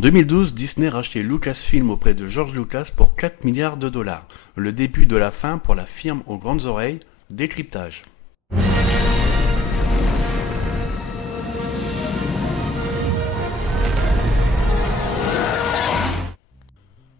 En 2012, Disney rachetait Lucasfilm auprès de George Lucas pour 4 milliards de dollars. Le début de la fin pour la firme aux grandes oreilles, décryptage.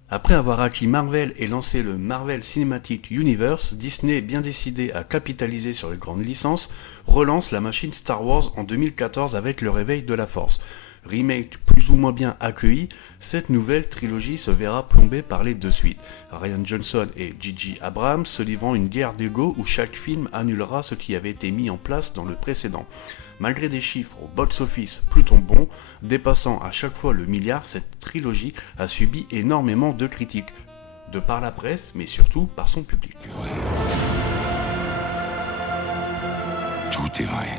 Après avoir acquis Marvel et lancé le Marvel Cinematic Universe, Disney, bien décidé à capitaliser sur les grandes licences, relance la machine Star Wars en 2014 avec le réveil de la Force. Remake plus ou moins bien accueilli, cette nouvelle trilogie se verra plombée par les deux suites. Rian Johnson et J.J. Abrams se livrant une guerre d'ego où chaque film annulera ce qui avait été mis en place dans le précédent. Malgré des chiffres au box-office plutôt bons, dépassant à chaque fois le milliard, cette trilogie a subi énormément de critiques, de par la presse, mais surtout par son public. Tout est vrai.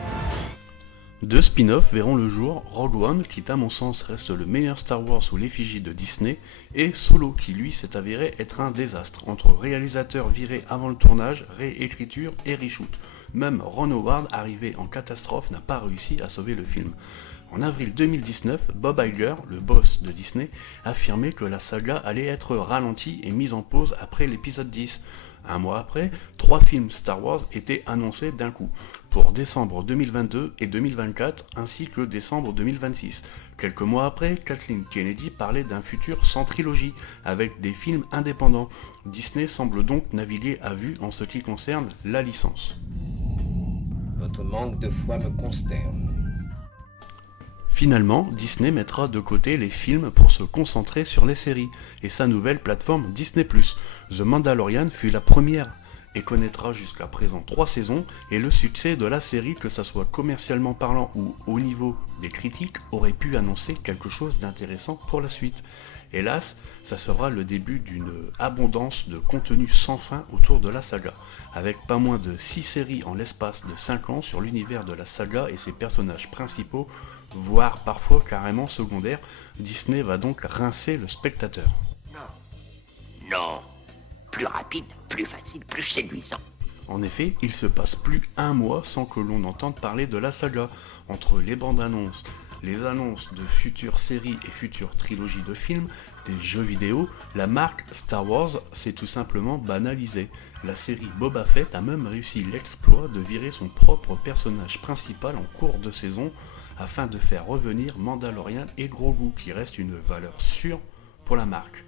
Deux spin-offs verront le jour, Rogue One, qui à mon sens reste le meilleur Star Wars sous l'effigie de Disney, et Solo, qui lui s'est avéré être un désastre, entre réalisateurs virés avant le tournage, réécriture et reshoot. Même Ron Howard, arrivé en catastrophe, n'a pas réussi à sauver le film. En avril 2019, Bob Iger, le boss de Disney, affirmait que la saga allait être ralentie et mise en pause après l'épisode 10. Un mois après, 3 films Star Wars étaient annoncés d'un coup, pour décembre 2022 et 2024, ainsi que décembre 2026. Quelques mois après, Kathleen Kennedy parlait d'un futur sans trilogie, avec des films indépendants. Disney semble donc naviguer à vue en ce qui concerne la licence. Votre manque de foi me consterne. Finalement, Disney mettra de côté les films pour se concentrer sur les séries et sa nouvelle plateforme Disney+. The Mandalorian fut la première et connaîtra jusqu'à présent 3 saisons, et le succès de la série, que ça soit commercialement parlant ou au niveau des critiques, aurait pu annoncer quelque chose d'intéressant pour la suite. Hélas, ça sera le début d'une abondance de contenu sans fin autour de la saga, avec pas moins de 6 séries en l'espace de 5 ans sur l'univers de la saga et ses personnages principaux, voire parfois carrément secondaires. Disney va donc rincer le spectateur. Non. Plus rapide, plus facile, plus séduisant. En effet, il se passe plus un mois sans que l'on entende parler de la saga. Entre les bandes annonces, les annonces de futures séries et futures trilogies de films, des jeux vidéo, la marque Star Wars s'est tout simplement banalisée. La série Boba Fett a même réussi l'exploit de virer son propre personnage principal en cours de saison afin de faire revenir Mandalorian et Grogu, qui reste une valeur sûre pour la marque.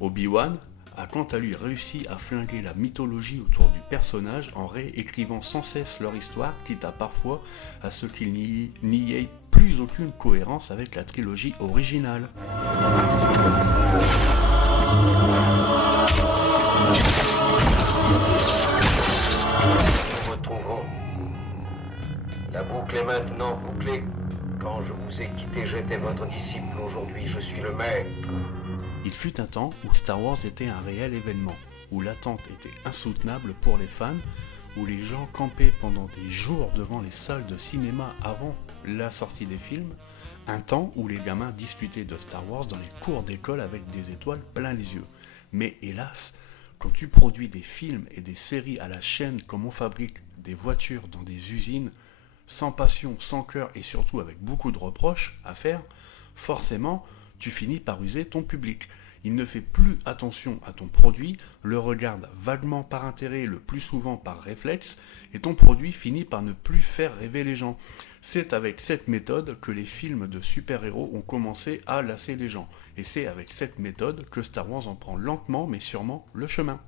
Obi-Wan a quant à lui réussi à flinguer la mythologie autour du personnage en réécrivant sans cesse leur histoire, quitte à parfois à ce qu'il n'y ait plus aucune cohérence avec la trilogie originale. Nous retrouvons. La boucle est maintenant bouclée. Quand je vous ai quitté, j'étais votre disciple. Aujourd'hui, je suis le maître. Il fut un temps où Star Wars était un réel événement, où l'attente était insoutenable pour les fans, où les gens campaient pendant des jours devant les salles de cinéma avant la sortie des films, un temps où les gamins discutaient de Star Wars dans les cours d'école avec des étoiles plein les yeux. Mais hélas, quand tu produis des films et des séries à la chaîne comme on fabrique des voitures dans des usines, sans passion, sans cœur et surtout avec beaucoup de reproches à faire, forcément, tu finis par user ton public. Il ne fait plus attention à ton produit, le regarde vaguement par intérêt, le plus souvent par réflexe, et ton produit finit par ne plus faire rêver les gens. C'est avec cette méthode que les films de super-héros ont commencé à lasser les gens, et c'est avec cette méthode que Star Wars en prend lentement mais sûrement le chemin.